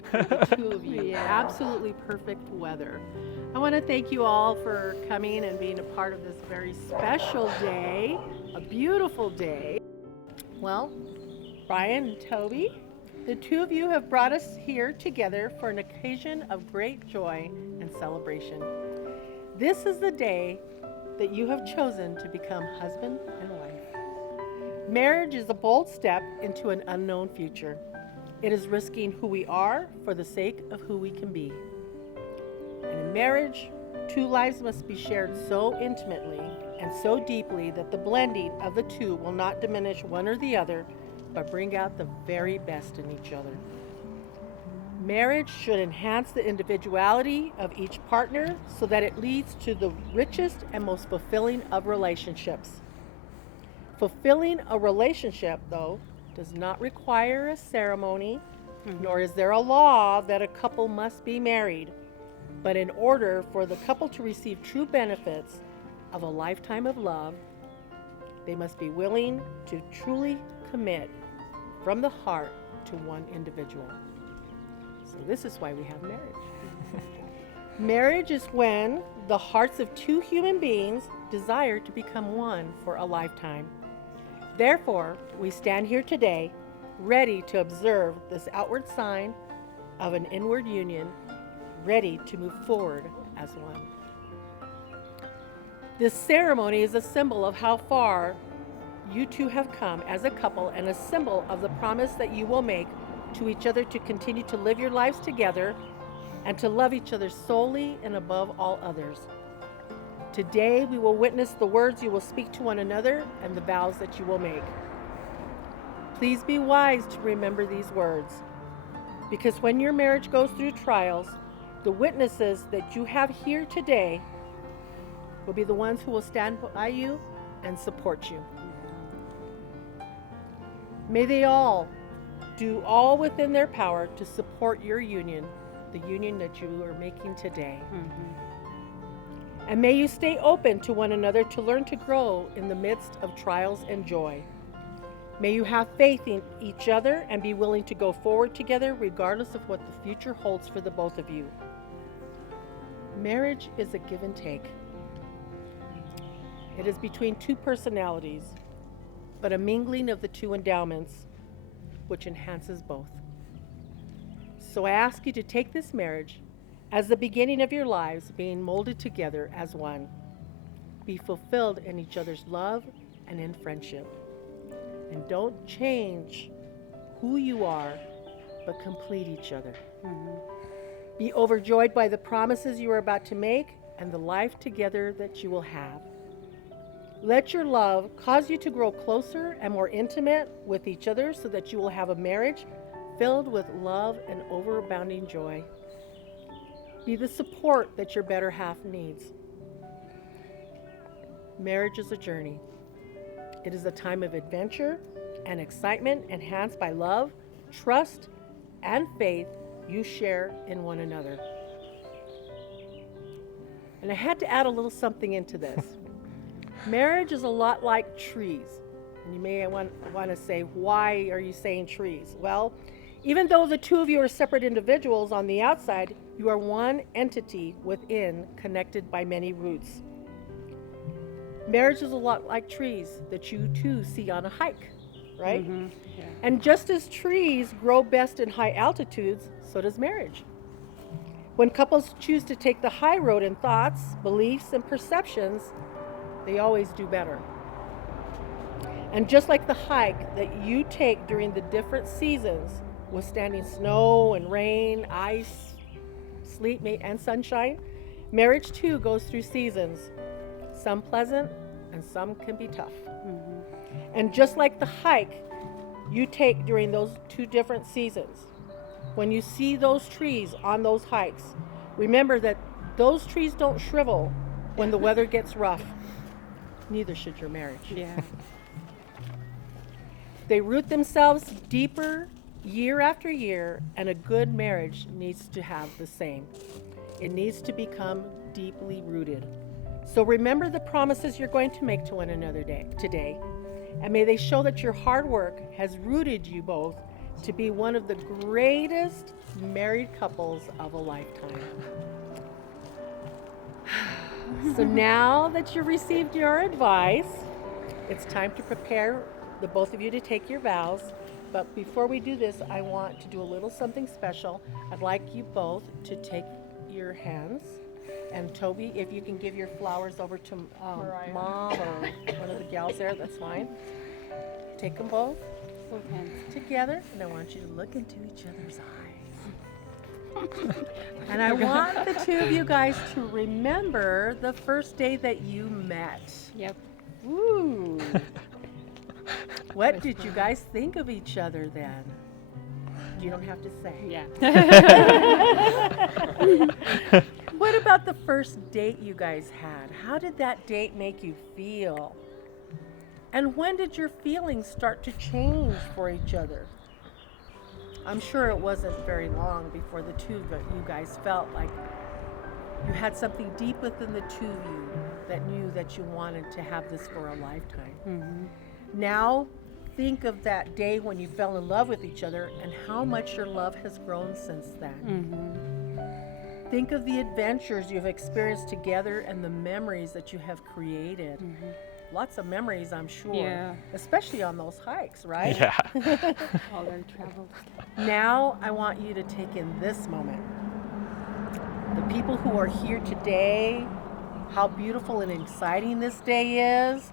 day for the two of you. Yeah. Absolutely perfect weather. I want to thank you all for coming and being a part of this very special day, a beautiful day. Well, Brian and Toby, the two of you have brought us here together for an occasion of great joy and celebration. This is the day that you have chosen to become husband and wife. Marriage is a bold step into an unknown future. It is risking who we are for the sake of who we can be. And in marriage, two lives must be shared so intimately and so deeply that the blending of the two will not diminish one or the other, but bring out the very best in each other. Marriage should enhance the individuality of each partner so that it leads to the richest and most fulfilling of relationships. Fulfilling a relationship, though, does not require a ceremony, nor is there a law that a couple must be married. But in order for the couple to receive true benefits of a lifetime of love, they must be willing to truly commit from the heart to one individual. So this is why we have marriage. Marriage is when the hearts of two human beings desire to become one for a lifetime. Therefore, we stand here today ready to observe this outward sign of an inward union, ready to move forward as one. This ceremony is a symbol of how far you two have come as a couple and a symbol of the promise that you will make to each other to continue to live your lives together and to love each other solely and above all others. Today, we will witness the words you will speak to one another and the vows that you will make. Please be wise to remember these words, because when your marriage goes through trials, the witnesses that you have here today will be the ones who will stand by you and support you. May they all do all within their power to support your union, the union that you are making today. And may you stay open to one another to learn to grow in the midst of trials and joy. May you have faith in each other and be willing to go forward together regardless of what the future holds for the both of you. Marriage is a give and take. It is between two personalities, but a mingling of the two endowments, which enhances both. So I ask you to take this marriage as the beginning of your lives being molded together as one. Be fulfilled in each other's love and in friendship. And don't change who you are, but complete each other. Be overjoyed by the promises you are about to make and the life together that you will have. Let your love cause you to grow closer and more intimate with each other so that you will have a marriage filled with love and overabounding joy. Be the support that your better half needs. Marriage is a journey. It is a time of adventure and excitement enhanced by love, trust, and faith you share in one another. And I had to add a little something into this. Marriage is a lot like trees. And you may want to say, why are you saying trees? Well, even though the two of you are separate individuals on the outside, you are one entity within, connected by many roots. Marriage is a lot like trees that you too see on a hike, right? Yeah. And just as trees grow best in high altitudes, so does marriage. When couples choose to take the high road in thoughts, beliefs, and perceptions, they always do better. And just like the hike that you take during the different seasons, withstanding snow and rain, ice, sleet, and sunshine, marriage too goes through seasons, some pleasant and some can be tough. And just like the hike you take during those two different seasons, when you see those trees on those hikes, remember that those trees don't shrivel when the weather gets rough. Neither should your marriage. Yeah. They root themselves deeper year after year, and a good marriage needs to have the same. It needs to become deeply rooted. So remember the promises you're going to make to one another today, and may they show that your hard work has rooted you both to be one of the greatest married couples of a lifetime. So now that you've received your advice, it's time to prepare the both of you to take your vows. But before we do this, I want to do a little something special. I'd like you both to take your hands. And Toby, if you can give your flowers over to Mom or one of the gals there, that's fine. Take them both together, and I want you to look into each other's eyes. And I want the two of you guys to remember the first day that you met. Yep. Ooh. What did you guys think of each other then? You don't have to say. Yeah. What about the first date you guys had? How did that date make you feel? And when did your feelings start to change for each other? I'm sure it wasn't very long before the two of you guys felt like you had something deep within the two of you that knew that you wanted to have this for a lifetime. Mm-hmm. Now, think of that day when you fell in love with each other and how much your love has grown since then. Mm-hmm. Think of the adventures you've experienced together and the memories that you have created. Mm-hmm. Lots of memories, I'm sure. Yeah. Especially on those hikes, right? Yeah. All our travels. Now, I want you to take in this moment. The people who are here today, how beautiful and exciting this day is.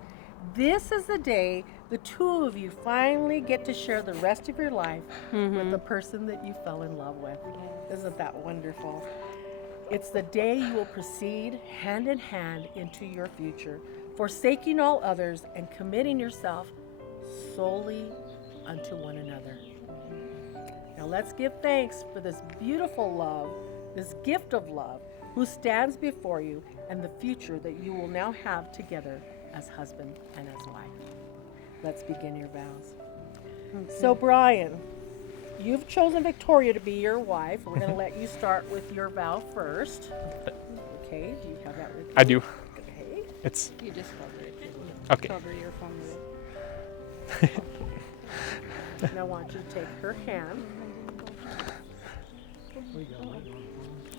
This is the day the two of you finally get to share the rest of your life with the person that you fell in love with. Isn't that wonderful? It's the day you will proceed hand in hand into your future, forsaking all others and committing yourself solely unto one another. Now let's give thanks for this beautiful love, this gift of love, who stands before you and the future that you will now have together as husband and as wife. Let's begin your vows. So Brian, you've chosen Victoria to be your wife. We're going to let you start with your vow first. Okay, do you have that with you? I do. Okay. It's You just cover it. okay. Cover your phone with it. And I want you to take her hand.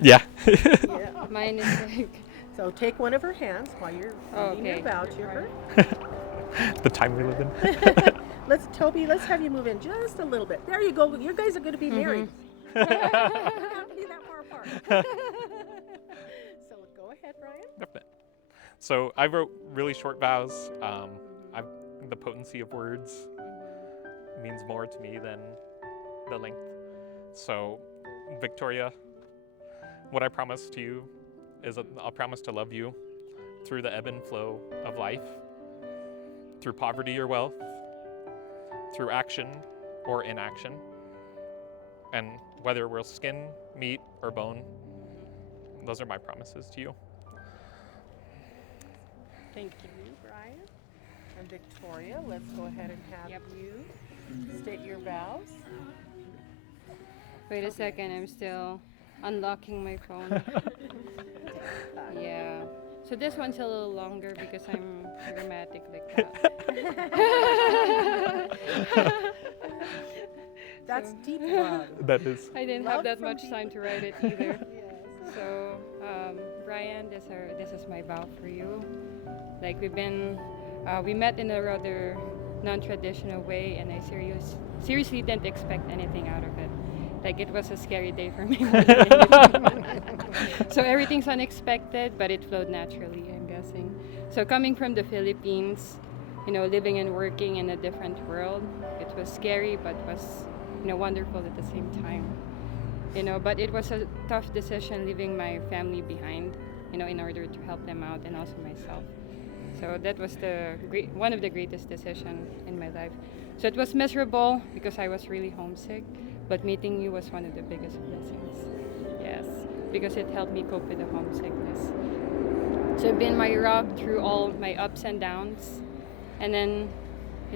Yeah. Yeah. Mine is like, So take one of her hands while you're reading your Okay. vow to her. The time we live in. Toby, let's have you move in just a little bit. There you go. You guys are going to be married. You don't have to be that far apart. So go ahead, Brian. So I wrote really short vows. The potency of words means more to me than the length. So, Victoria, what I promise to you is I'll promise to love you through the ebb and flow of life, through poverty or wealth, through action or inaction, and whether we're skin, meat, or bone. Those are my promises to you. Thank you, Brian. And Victoria, let's go ahead and have you state your vows. wait a second, I'm still unlocking my phone. Yeah. So this one's a little longer because I'm dramatic like that. That's deep love. That is. I didn't Love have that from much deep time to write it either. Yes. So, Brian, this is my vow for you. Like we met in a rather non-traditional way, and I seriously didn't expect anything out of it. Like it was a scary day for me. More than anything. So everything's unexpected, but it flowed naturally, I'm guessing. So coming from the Philippines, living and working in a different world, it was scary, but was wonderful at the same time. But it was a tough decision leaving my family behind, in order to help them out and also myself. So that was one of the greatest decisions in my life. So it was miserable because I was really homesick, but meeting you was one of the biggest blessings. Yes, because it helped me cope with the homesickness. So you've been my rock through all my ups and downs, and then,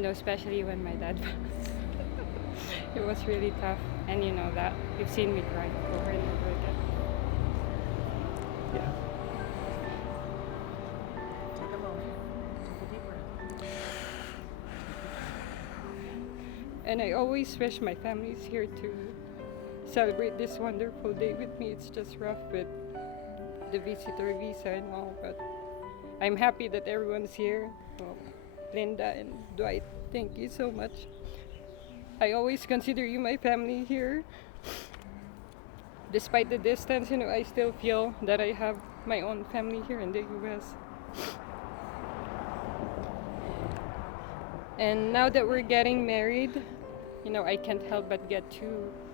especially when my dad passed. It was really tough, and that you've seen me cry over and over again. Yeah. Take a moment. Take a deep breath. And I always wish my family's here to celebrate this wonderful day with me. It's just rough with the visitor visa and all, but I'm happy that everyone's here. Well, Linda and Dwight, thank you so much. I always consider you my family here. Despite the distance, I still feel that I have my own family here in the US. And now that we're getting married, I can't help but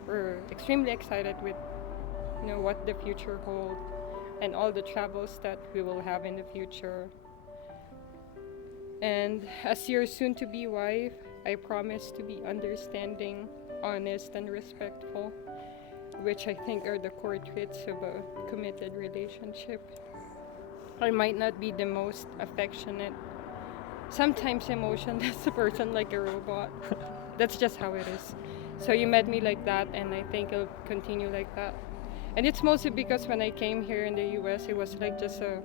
we're extremely excited with, what the future holds and all the travels that we will have in the future. And as your soon-to-be wife, I promise to be understanding, honest, and respectful, which I think are the core traits of a committed relationship. I might not be the most affectionate, sometimes emotionless person like a robot. That's just how it is. So you met me like that, and I think it'll continue like that. And it's mostly because when I came here in the US, it was like just a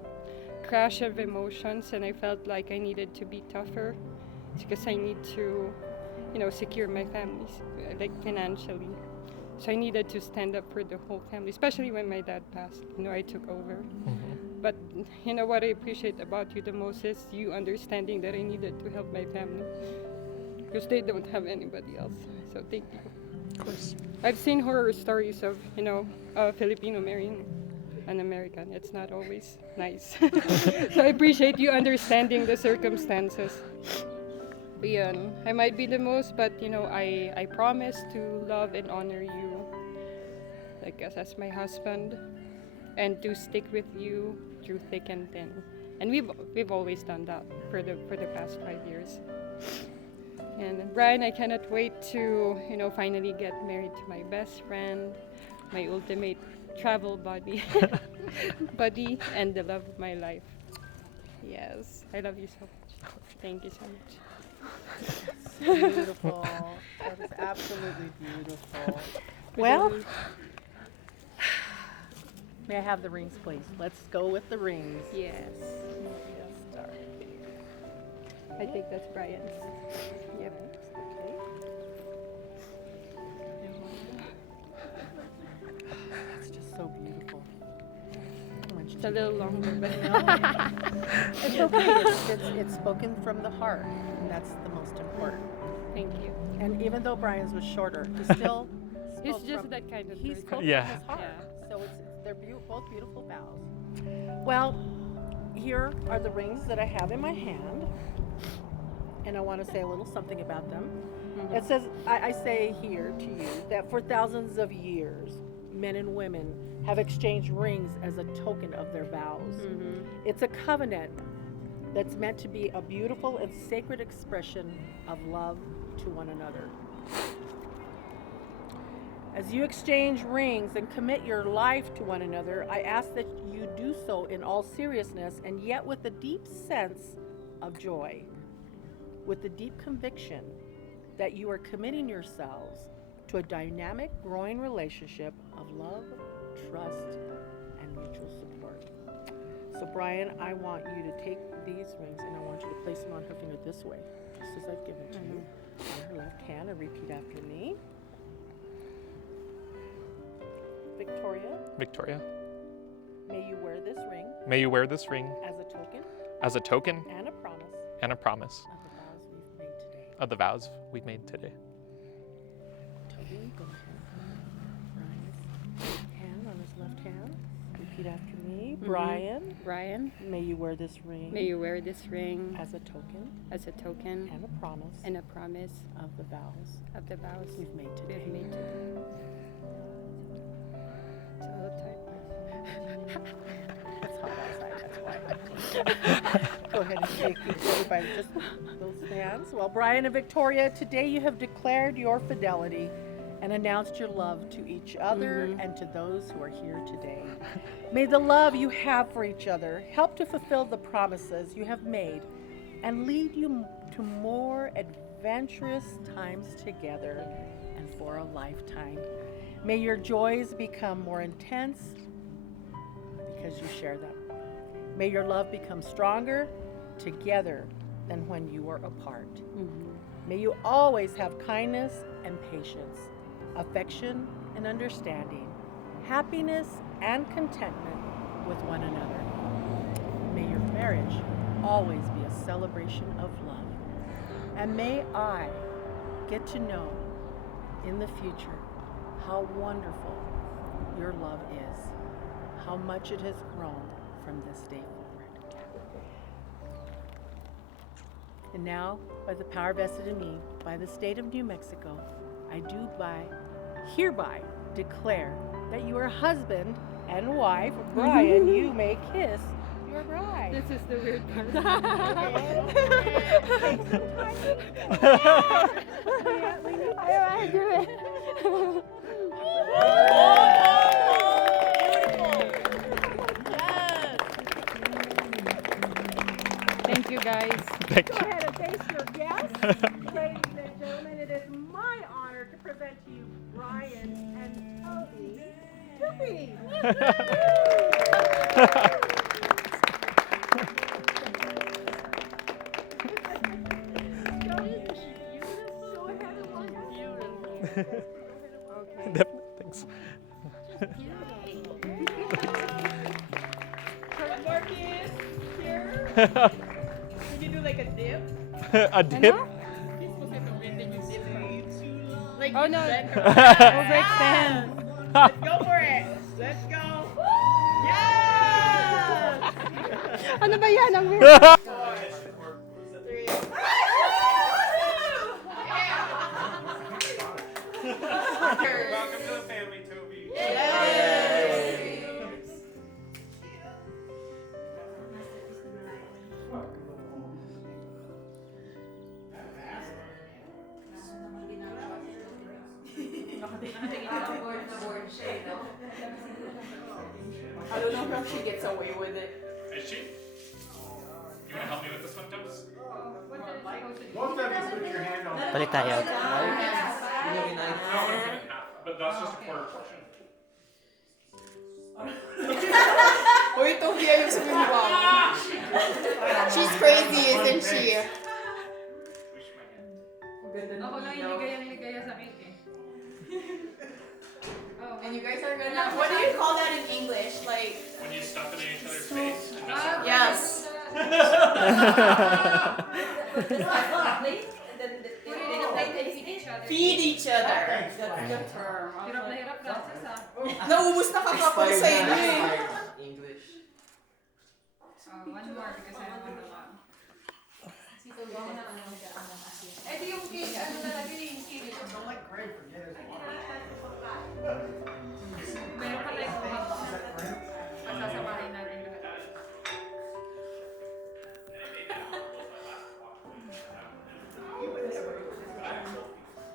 crash of emotions, and I felt like I needed to be tougher because I need to, secure my family, like financially. So I needed to stand up for the whole family, especially when my dad passed. I took over. But what I appreciate about you the most is you understanding that I needed to help my family because they don't have anybody else. So thank you. Of course. I've seen horror stories of, a Filipino marrying an American. It's not always nice. So I appreciate you understanding the circumstances. I might be the most, but I promise to love and honor you, like as my husband, and to stick with you through thick and thin. And we've always done that for the past 5 years. And Brian, I cannot wait to finally get married to my best friend, my ultimate travel buddy, and the love of my life. Yes, I love you so much. Thank you so much. Beautiful. That is absolutely beautiful. Well, may I have the rings, please? Let's go with the rings. Yes. Start. I think that's Brian's. Yep. Okay. That's just so beautiful. It's a little longer, but It's okay. It's spoken from the heart, and that's the most important. thank you. And even though Brian's was shorter, he still He's spoke just from, that kind of he person. spoke Yeah. from his heart. Yeah. So they're both beautiful vows. Well, here are the rings that I have in my hand, and I want to say a little something about them. Mhm. It says, I say here to you that for thousands of years, men and women have exchanged rings as a token of their vows. Mhm. It's a covenant that's meant to be a beautiful and sacred expression of love to one another. As you exchange rings and commit your life to one another, I ask that you do so in all seriousness and yet with a deep sense of joy, with the deep conviction that you are committing yourselves to a dynamic, growing relationship of love, trust, and mutual support. So Brian, I want you to take these rings and I want you to place them on her finger this way, just as I've given to you, on her left hand, and repeat after me. Victoria, may you wear this ring may you wear this ring as a token as a token and a promise and a promise of the vows we've made today. of the vows we've made today. Toby, go ahead. Brian's hand on his left hand. Repeat after me. Brian, May you wear this ring may you wear this ring as a token as a token and a promise and a promise of the vows of the vows we've made today. we've made today. It's a little tight. It's hot outside, that's why. Go ahead and take each other by just those hands. Well, Brian and Victoria, today you have declared your fidelity and announced your love to each other and to those who are here today. May the love you have for each other help to fulfill the promises you have made and lead you to more adventurous times together and for a lifetime. May your joys become more intense because you share them. May your love become stronger together than when you were apart. May you always have kindness and patience, affection and understanding, happiness and contentment with one another. May your marriage always be a celebration of love. And may I get to know in the future how wonderful your love is, how much it has grown from this day forward. And now, by the power vested in me by the state of New Mexico, I do hereby declare that you are husband and wife. Brian, you may kiss your bride. This is the weird part. I want to do it. Thank you, guys. Thank Go you. ahead and face your guests. Ladies and gentlemen, it is my honor to present to you Brian and Tovi. Okay. Thanks. Marcus, here. Can you do like a dip? A dip? Ano? You're supposed to have a wind and you dip her. Like Oh, you no. bend her. Overextend. Let's go for it. Let's go. Yes! Ano ba yan? Ang weird. 4, 3. Welcome to the family, Toby. I don't know how she gets away with it. Is she? You want to help me with this one, Toes? Most of you put your hand on. Balik tayo. No, I'm going to put it in half, but that's just a quarter portion. Uy, Tovi, ayun sa mga mama. She's crazy, isn't she? Wish my hand. Ako lang yung ligaya sa cake eh. And you guys are gonna. What do you call that in English? Like. When you stuff it in each other's face. And mess it Yes. Feed each other. That's the term. Hirap na hirap, Francis ah. Naubos na kakapon sa inyo eh. English. One more because I want to lang. Eh di yung cake, ano na lagi yung cake. Don't like Craig, forget it. Meron pala yung pagsasamahin natin lahat.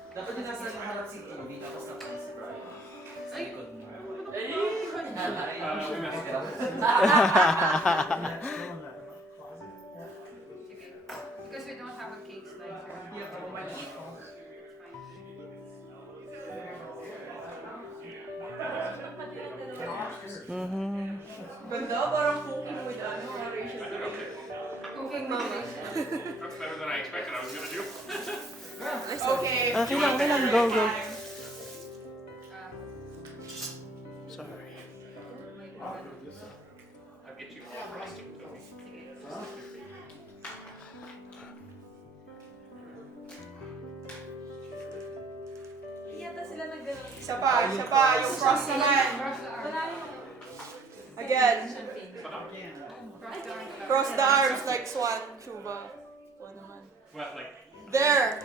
Dapat din nasa harap si Tovi, tapos napan si Brian. Sa likod mo. We messed it up. Because we don't have a cake slicer. Ganda, parang cooking with ano, Rachel. Cooking mama. That's better than I expected I was going to do. Okay. Okay lang, go, go. Sorry. I'll get you all frosting, Toby. Isa pa, yung cross naman. Again. Cross the arms like swan, tuba. Ano naman. What, like, There.